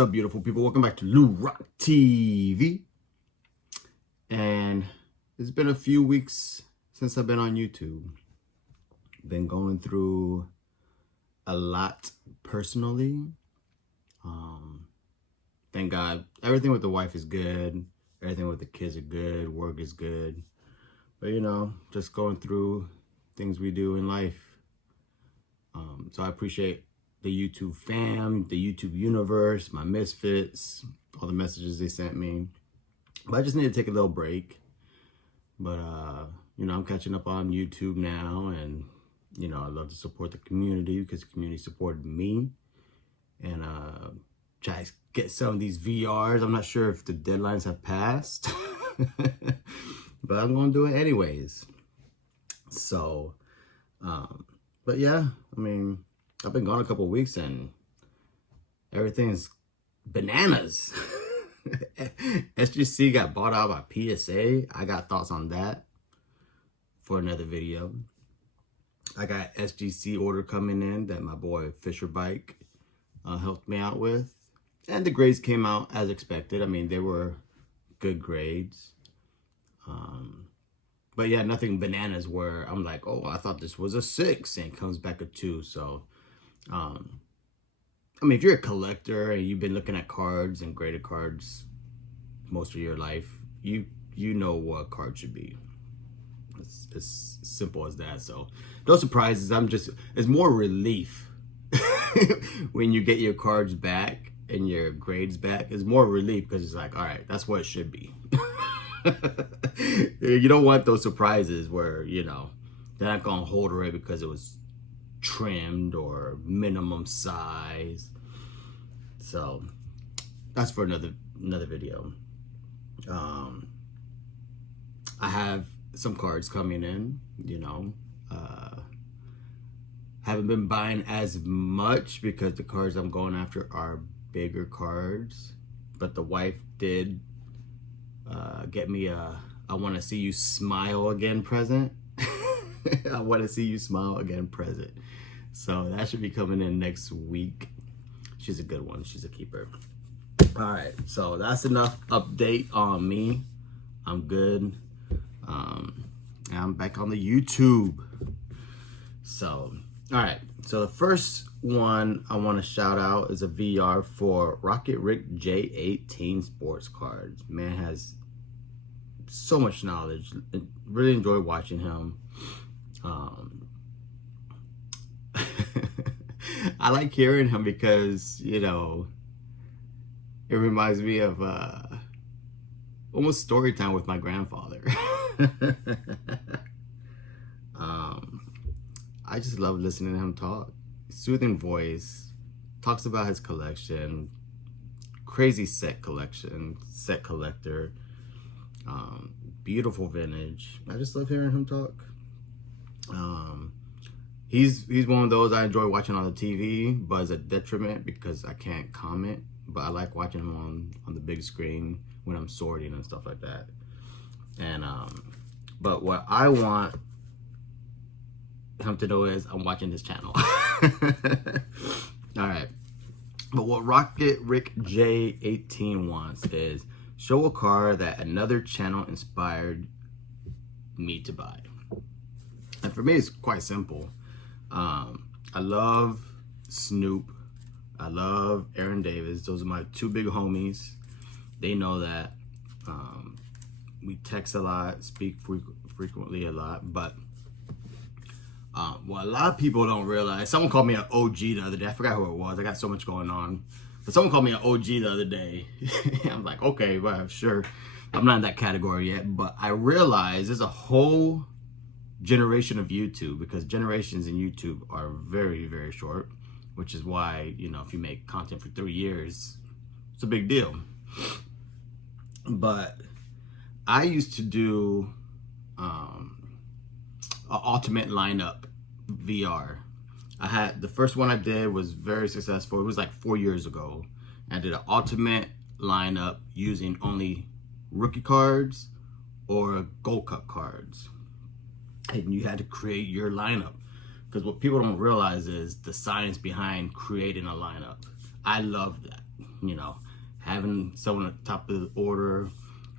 up, beautiful people? Welcome back to Lou Rock TV. And it's been a few weeks since I've been on YouTube. Been going through a lot personally. Thank God, everything with the wife is good. Everything with the kids are good. Work is good. But you know, just going through things we do in life. So I appreciate the YouTube fam, the YouTube universe, my misfits, all the messages they sent me. But I just need to take a little break. But, you know, I'm catching up on YouTube now. And, you know, I love to support the community because the community supported me. And try to get some of these VRs. I'm not sure if the deadlines have passed. But I'm going to do it anyways. So, but yeah, I mean, I've been gone a couple of weeks and everything's bananas. SGC got bought out by PSA. I got thoughts on that for another video. I got SGC order coming in that my boy Fisher Bike helped me out with. And the grades came out as expected. I mean, they were good grades. But yeah, nothing bananas where I'm like, oh, I thought this was a 6 and it comes back a 2. So, I mean, if you're a collector and you've been looking at cards and graded cards most of your life, you know what a card should be. It's as simple as that. So no surprises. It's more relief when you get your cards back and your grades back. It's more relief because it's like, all right, that's what it should be. You don't want those surprises where, you know, they're not gonna hold it because it was trimmed or minimum size. So that's for another video. I have some cards coming in, you know. Haven't been buying as much because the cards I'm going after are bigger cards, but the wife did get me a I want to see you smile again present. I want to see you smile again present. So that should be coming in next week. She's a good one. She's a keeper. All right. So that's enough update on me. I'm good. I'm back on the YouTube. So, all right. So the first one I want to shout out is a VR for Rocket Rick J18 sports cards. Man has so much knowledge. Really enjoy watching him. I like hearing him because, you know, it reminds me of almost story time with my grandfather. I just love listening to him talk. Soothing voice, talks about his collection, crazy set collector, beautiful vintage. I just love hearing him talk. He's one of those I enjoy watching on the TV, but it's a detriment because I can't comment. But I like watching him on the big screen when I'm sorting and stuff like that. And but what I want him to know is I'm watching this channel. All right. But what Rocket Rick J18 wants is show a card that another channel inspired me to buy. And for me, it's quite simple. I love Snoop. I love Aaron Davis. Those are my two big homies. They know that. We text a lot, speak frequently a lot. But what a lot of people don't realize, someone called me an OG the other day. I forgot who it was. I got so much going on. But someone called me an OG the other day. I'm like, okay, well, sure. I'm not in that category yet. But I realized there's a whole generation of YouTube, because generations in YouTube are very, very short, which is why, you know, if you make content for 3 years, it's a big deal. But I used to do an ultimate lineup VR. I had the first one I did was very successful. It was like 4 years ago. I did an ultimate lineup using only rookie cards or Gold Cup cards. And you had to create your lineup, because what people don't realize is the science behind creating a lineup. I love that. you know, having someone at the top of the order,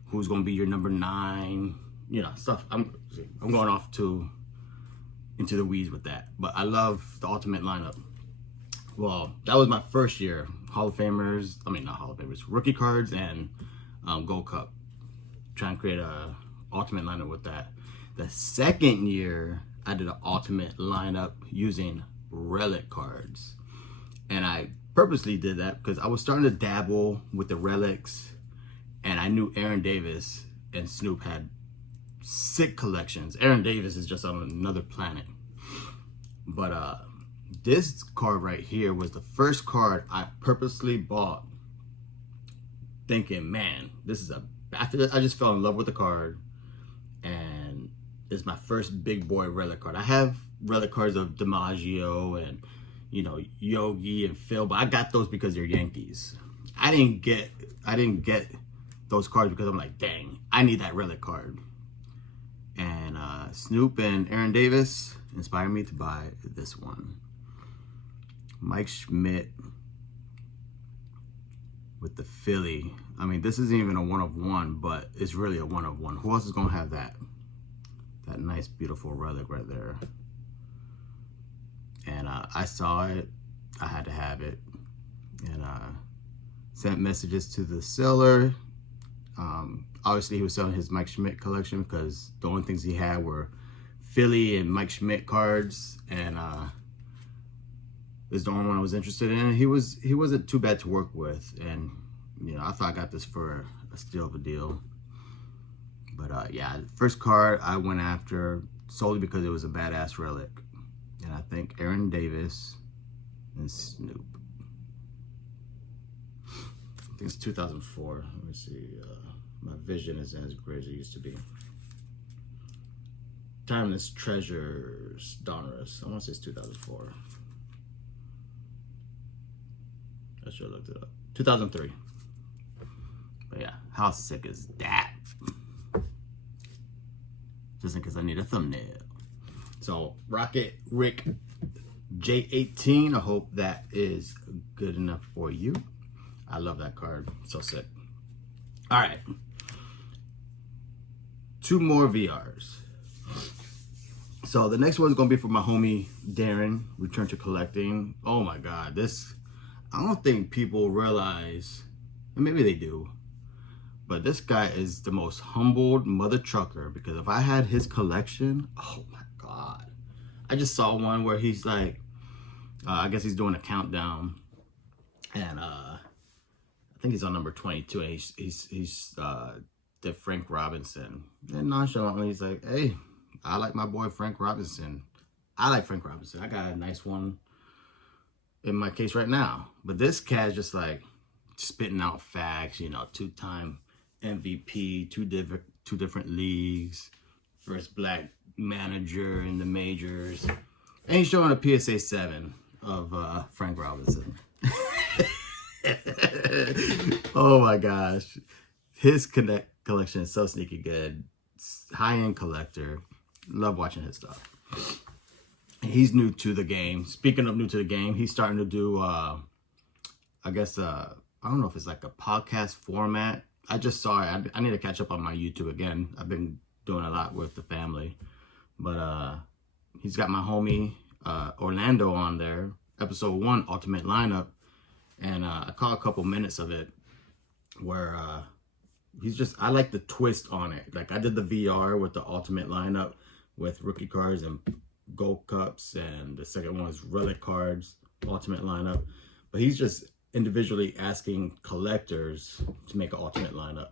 who's going to be your number 9, you know, stuff. I'm going off into the weeds with that, but I love the ultimate lineup. Well, that was my first year. Hall of Famers, I mean, not Hall of Famers, rookie cards and Gold Cup. Trying to create a ultimate lineup with that. The second year, I did an ultimate lineup using relic cards. And I purposely did that because I was starting to dabble with the relics, and I knew Aaron Davis and Snoop had sick collections. Aaron Davis is just on another planet. But this card right here was the first card I purposely bought, thinking, man, this is after that, I just fell in love with the card, and it's my first big boy relic card. I have relic cards of DiMaggio and, you know, Yogi and Phil, but I got those because they're Yankees. I didn't get those cards because I'm like, dang, I need that relic card. And Snoop and Aaron Davis inspired me to buy this one. Mike Schmidt with the Philly. I mean, this isn't even a 1/1, but it's really a 1/1. Who else is gonna have that? That nice, beautiful relic right there. And I saw it. I had to have it. And sent messages to the seller. Obviously, he was selling his Mike Schmidt collection because the only things he had were Philly and Mike Schmidt cards. And this is the only one I was interested in. He wasn't too bad to work with. And, you know, I thought I got this for a steal of a deal. But yeah, first card I went after solely because it was a badass relic. And I think Aaron Davis and Snoop. I think it's 2004. Let me see. My vision isn't as great as it used to be. Timeless Treasures, Donruss. I want to say it's 2004. I should have looked it up. 2003. But yeah, how sick is that? Just in case I need a thumbnail. So, Rocket Rick J18. I hope that is good enough for you. I love that card. So sick. All right. 2 more VRs. So the next one's going to be for my homie Darren, Return to Collecting. Oh my God. This, I don't think people realize, and maybe they do, but this guy is the most humbled mother trucker, because if I had his collection, oh my God. I just saw one where he's like, I guess he's doing a countdown, and I think he's on number 22, and he's did Frank Robinson, and nonchalantly he's like, hey, I like my boy Frank Robinson. I like Frank Robinson. I got a nice one in my case right now. But this cat's just like spitting out facts, you know, 2-time MVP, two different leagues, first black manager in the majors. And he's showing a PSA 7 of Frank Robinson. Oh my gosh. His collection is so sneaky good. High-end collector. Love watching his stuff. And he's new to the game. Speaking of new to the game, he's starting to do, I guess, I don't know if it's like a podcast format. I just saw it. I need to catch up on my YouTube again. I've been doing a lot with the family. But he's got my homie Orlando on there. Episode 1, Ultimate Lineup. And I caught a couple minutes of it where he's just, I like the twist on it. Like I did the VR with the Ultimate Lineup with rookie cards and Gold Cups, and the second one was relic cards, Ultimate Lineup. But he's just individually asking collectors to make an Ultimate Lineup.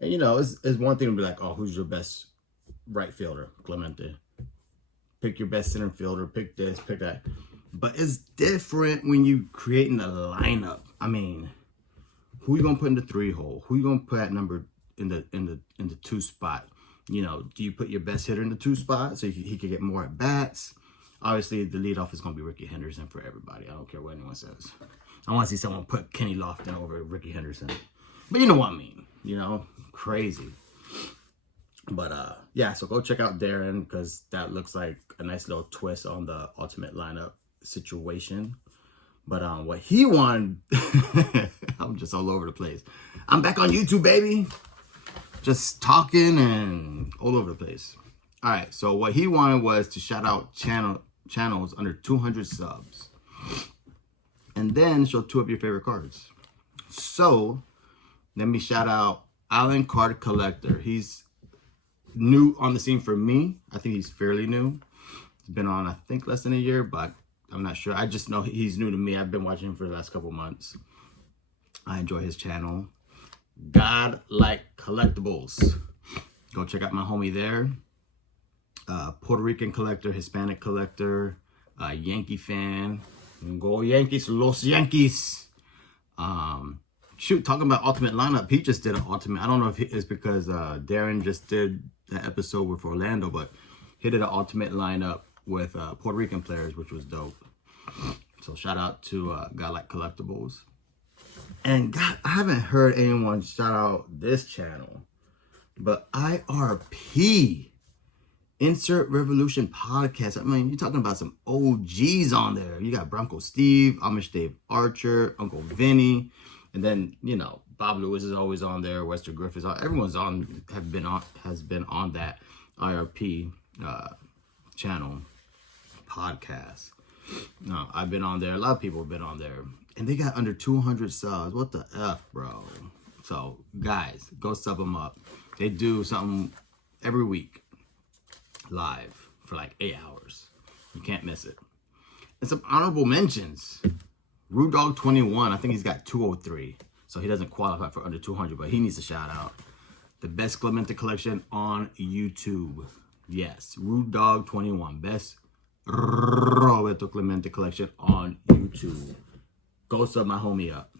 And you know, it's one thing to be like, oh, who's your best right fielder? Clemente. Pick your best center fielder, pick this, pick that. But it's different when you creating a lineup. I mean, who you gonna put in the 3-hole? Who you gonna put at number in the 2 spot? You know, do you put your best hitter in the 2 spot so he can get more at bats? Obviously, the leadoff is gonna be Ricky Henderson for everybody. I don't care what anyone says. I want to see someone put Kenny Lofton over Ricky Henderson, but you know what I mean. You know, crazy. But yeah, so go check out Darren, because that looks like a nice little twist on the Ultimate Lineup situation. But what he won, I'm just all over the place. I'm back on YouTube, baby. Just talking and all over the place. All right, so what he wanted was to shout out channels under 200 subs. And then show 2 of your favorite cards. So, let me shout out Alan Card Collector. He's new on the scene for me. I think he's fairly new. He's been on, I think, less than a year, but I'm not sure. I just know he's new to me. I've been watching him for the last couple months. I enjoy his channel. God Like Collectibles. Go check out my homie there. Puerto Rican collector, Hispanic collector, Yankee fan. Go Yankees, Los Yankees. Shoot, talking about ultimate lineup, he just did an ultimate. I don't know if it's because Darren just did the episode with Orlando, but he did an ultimate lineup with Puerto Rican players, which was dope. So shout out to God Like Collectibles. And God, I haven't heard anyone shout out this channel, but IRP, Insert Revolution Podcast. I mean, you're talking about some OGs on there. You got Bronco Steve, Amish Dave Archer, Uncle Vinny, and then, you know, Bob Lewis is always on there. Wester Griffiths, everyone's has been on that IRP channel podcast. No, I've been on there. A lot of people have been on there. And they got under 200 subs. What the F, bro? So, guys, go sub them up. They do something every week live for like 8 hours. You can't miss it. And some honorable mentions. Rude Dog 21. I think he's got 203. So he doesn't qualify for under 200, but he needs a shout out. The best Clemente collection on YouTube. Yes, Rude Dog 21. Best Roberto Clemente collection on YouTube. Go sub my homie up.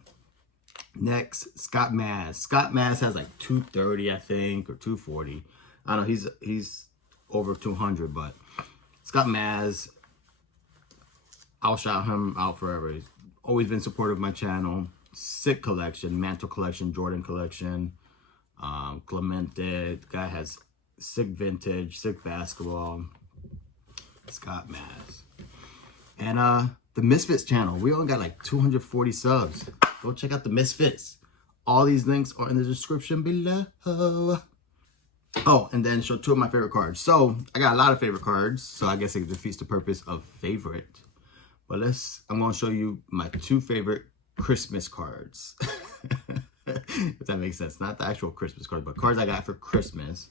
Next, Scott Maz. Scott Maz has like 230, I think, or 240. I don't know, he's over 200, but Scott Maz, I'll shout him out forever. He's always been supportive of my channel. Sick collection, Mantle collection, Jordan collection, Clemente. The guy has sick vintage, sick basketball. Scott Maz. And the Misfits channel. We only got like 240 subs. Go check out the Misfits. All these links are in the description below. Oh, and then show 2 of my favorite cards. So I got a lot of favorite cards, so I guess it defeats the purpose of favorite. But I'm gonna show you my 2 favorite Christmas cards. If that makes sense. Not the actual Christmas cards, but cards I got for Christmas.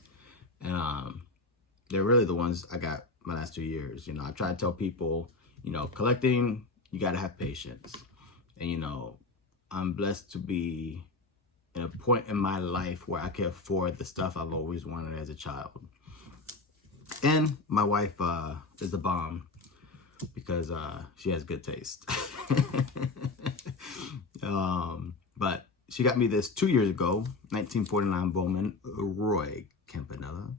And they're really the ones I got my last 2 years. You know, I try to tell people, you know, collecting, you gotta have patience. And you know, I'm blessed to be in a point in my life where I can afford the stuff I've always wanted as a child. And my wife is the bomb because she has good taste. But she got me this 2 years ago, 1949 Bowman Roy Campanella.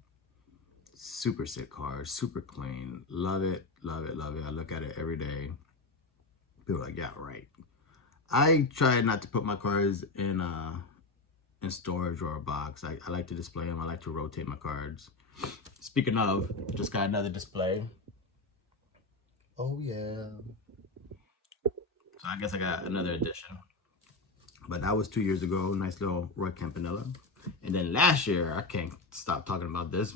Super sick card, super clean. Love it, love it, love it. I look at it every day. People are like, yeah, right. I try not to put my cards in storage or a box. I like to display them. I like to rotate my cards. Speaking of, just got another display. Oh yeah. So I guess I got another edition. But that was 2 years ago. Nice little Roy Campanella. And then last year, I can't stop talking about this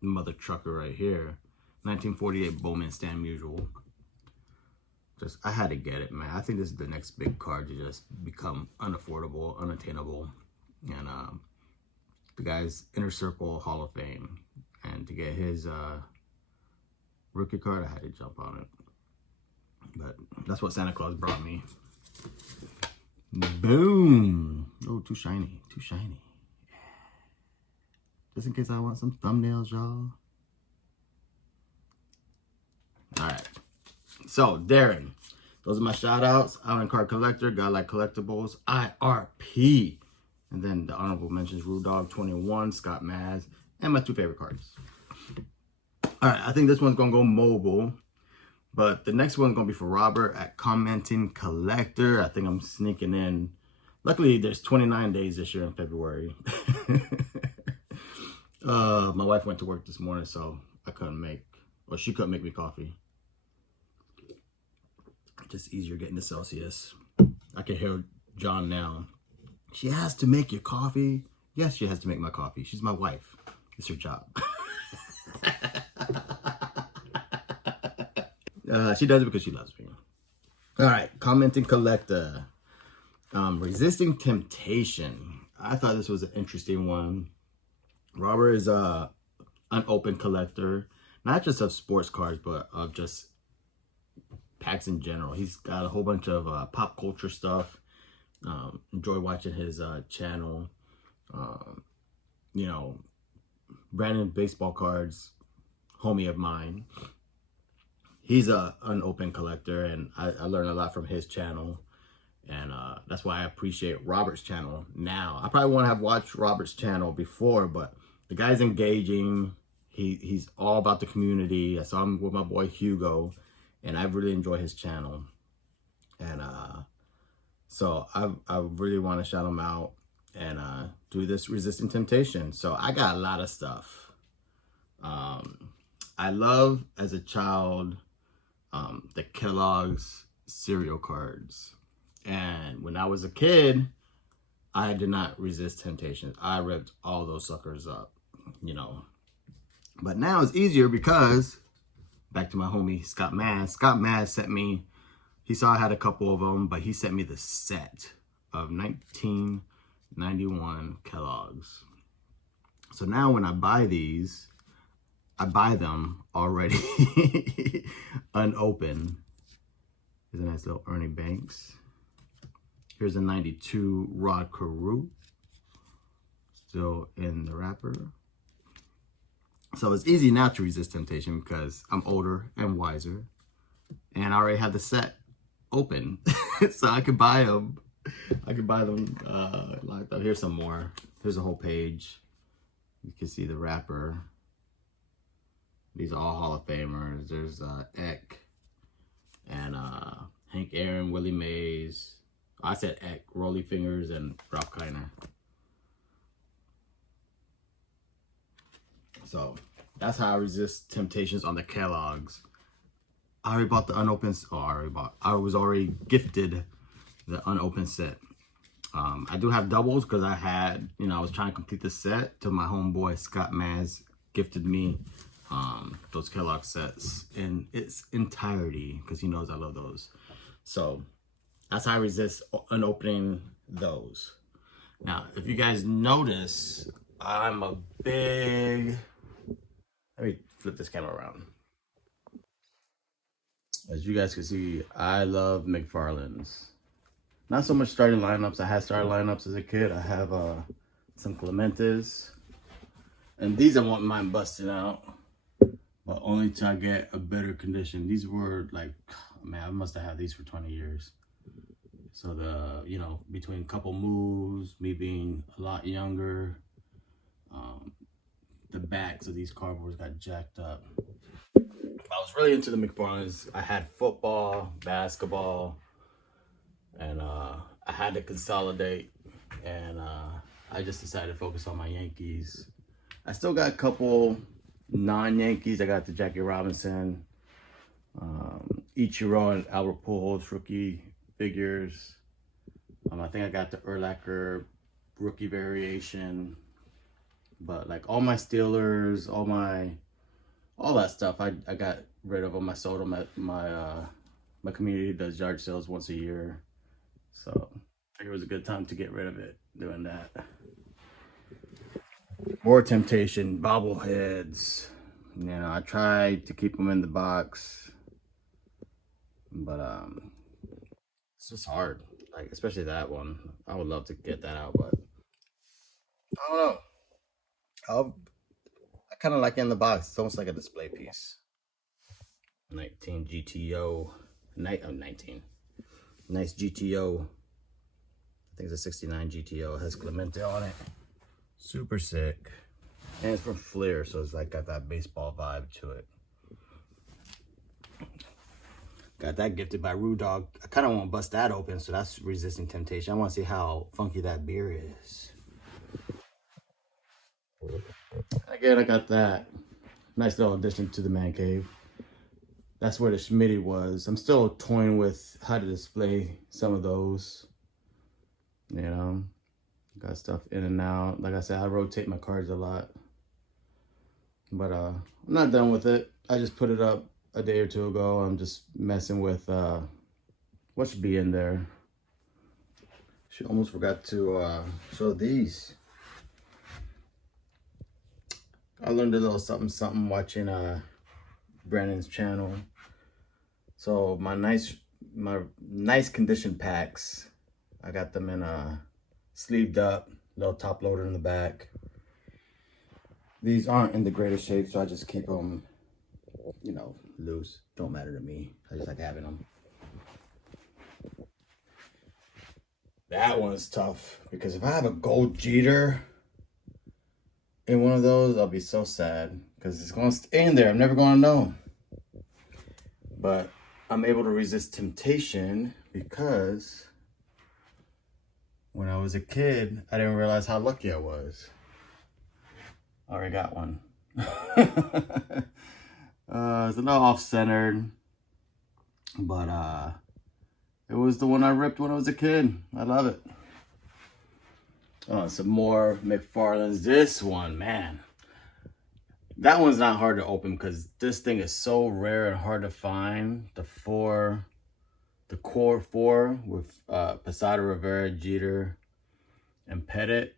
mother trucker right here. 1948 Bowman Stan Musial. I had to get it, man. I think this is the next big card to just become unaffordable, unattainable. And the guy's Inner Circle Hall of Fame. And to get his rookie card, I had to jump on it. But that's what Santa Claus brought me. Boom. Oh, too shiny. Too shiny. Yeah. Just in case I want some thumbnails, y'all. Alright. So, Darren. Those are my shout outs. Alan Card Collector, God Like Collectibles, IRP. And then the honorable mentions, Rude Dog 21, Scott Maz, and my 2 favorite cards. Alright, I think this one's going to go mobile. But the next one's going to be for Robert at Commenting Collector. I think I'm sneaking in. Luckily, there's 29 days this year in February. My wife went to work this morning, so she couldn't make me coffee. Just easier getting to Celsius. I can hear John now. She has to make your coffee. Yes, she has to make my coffee. She's my wife. It's her job. She does it because she loves me. All right, commenting collector. Resisting temptation. I thought this was an interesting one. Robert is a unopened collector, not just of sports cards, but of just packs in general. He's got a whole bunch of pop culture stuff. Enjoy watching his channel. You know, Brandon baseball cards, homie of mine. He's a unopened collector, and I learned a lot from his channel. And that's why I appreciate Robert's channel now. I probably wouldn't have watched Robert's channel before, but the guy's engaging. He's all about the community. I saw him with my boy Hugo, and I really enjoy his channel. And so I really want to shout him out and do this resisting temptation. So I got a lot of stuff. I love, as a child, the Kellogg's cereal cards. And when I was a kid, I did not resist temptation. I ripped all those suckers up, you know. But now it's easier because, back to my homie Scott Maz. Scott Maz sent me, he saw I had a couple of them, but he sent me the set of 1991 Kellogg's. So now when I buy these, I buy them already unopened. There's a nice little Ernie Banks. Here's a 92 Rod Carew, still in the wrapper. So it's easy now to resist temptation because I'm older and wiser, and I already have the set open, so I could buy them. I could buy them locked up. Here's some more. Here's a whole page. You can see the wrapper. These are all Hall of Famers. There's Eck and Hank Aaron, Willie Mays. I said Eck, Rolly Fingers, and Ralph Kiner. So that's how I resist temptations on the Kellogg's. I already bought the unopened. I was already gifted the unopened set. I do have doubles because I had, I was trying to complete the set till my homeboy Scott Maz gifted me those Kellogg sets in its entirety because he knows I love those. So that's how I resist unopening those. Now, if you guys notice, I'm a big, let me flip this camera around. As you guys can see, I love McFarlane's. Not so much starting lineups. I had starting lineups as a kid. I have some Clementas. And these I want mine busted out, but only till I get a better condition. These were like, man, I must have had these for 20 years. So between a couple moves, me being a lot younger, the backs of these cardboards got jacked up. I was really into the McFarlane's. I had football, basketball, and I had to consolidate, and I just decided to focus on my Yankees. I still got a couple non-Yankees. I got the Jackie Robinson, Ichiro and Albert Pujols rookie figures. I think I got the Urlacher rookie variation. But like all my Steelers, all that stuff, I got rid of them. I sold them at my community does yard sales once a year. So I think it was a good time to get rid of it, doing that. More temptation, bobbleheads. I tried to keep them in the box, but it's just hard. Like especially that one. I would love to get that out, but I don't know. I kind of like it in the box. It's almost like a display piece. 19 GTO, 19. Nice GTO. I think it's a 69 GTO. It has Clemente on it. Super sick. And it's from Flair, so it's like got that baseball vibe to it. Got that gifted by Rue Dog. I kind of want to bust that open, so that's resisting temptation. I want to see how funky that beer is. Again, I got that. Nice little addition to the man cave. that's where the Schmitty was. I'm still toying with how to display some of those. You know, got stuff in and out. Like I said, I rotate my cards a lot. But I'm not done with it. I just put it up a day or two ago. I'm just messing with what should be in there. She almost forgot to show these. I learned a little something watching Brandon's channel. So my nice condition packs, I got them in sleeved up, little top loader in the back. These aren't in the greatest shape, so I just keep them, you know, loose. Don't matter to me. I just like having them. That one's tough because if I have a gold Jeter in one of those, I'll be so sad because it's going to stay in there. I'm never going to know. But I'm able to resist temptation because when I was a kid, I didn't realize how lucky I was. I already got one. It's a little off-centered, but it was the one I ripped when I was a kid. I love it. Oh, some more McFarlane's. This one, man. That one's not hard to open because this thing is so rare and hard to find. The core four with Posada, Rivera, Jeter, and Pettit.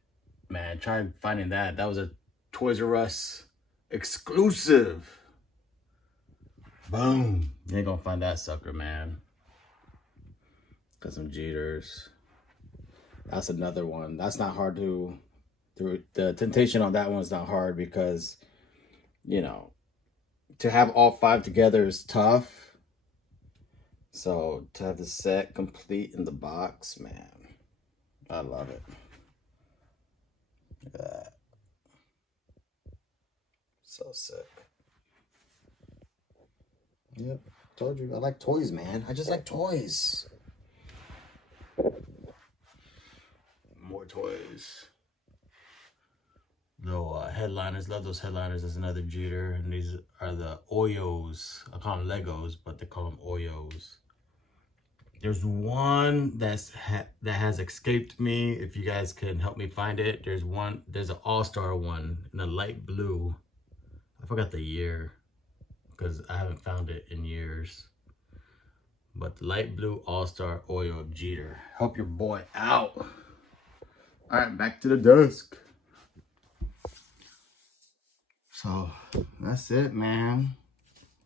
Man, try finding that. That was a Toys R Us exclusive. Boom. You ain't gonna find that sucker, man. Got some Jeters. That's another one. That's not hard to... The temptation on that one's not hard because, you know, to have all five together is tough. So to have the set complete in the box, man, I love it. Look at that. So sick. Yep, told you I like toys, man. I just like toys. More toys. Little headliners. Love those headliners. There's another Jeter. And these are the Oyos. I call them Legos, but they call them Oyos. There's one that has escaped me. If you guys can help me find it. There's an all-star one in a light blue. I forgot the year because I haven't found it in years. But the light blue all-star Oyo of Jeter. Help your boy out. All right, back to the desk. So that's it, man.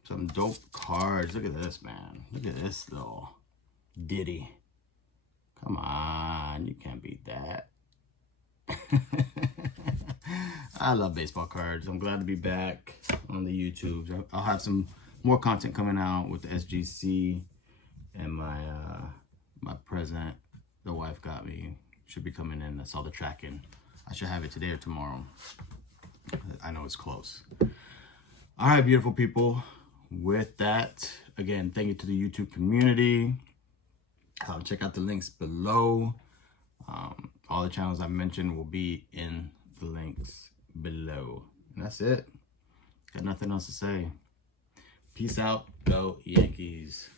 Some dope cards. Look at this, man. Look at this little ditty. Come on, you can't beat that. I love baseball cards. I'm glad to be back on the YouTube. I'll have some more content coming out with the SGC and my present the wife got me. Should be coming in. I saw the tracking. I should have it today or tomorrow. I know it's close. All right, beautiful people. With that, again, thank you to the YouTube community. Check out the links below. All the channels I mentioned will be in the links below. And that's it. Got nothing else to say. Peace out. Go Yankees.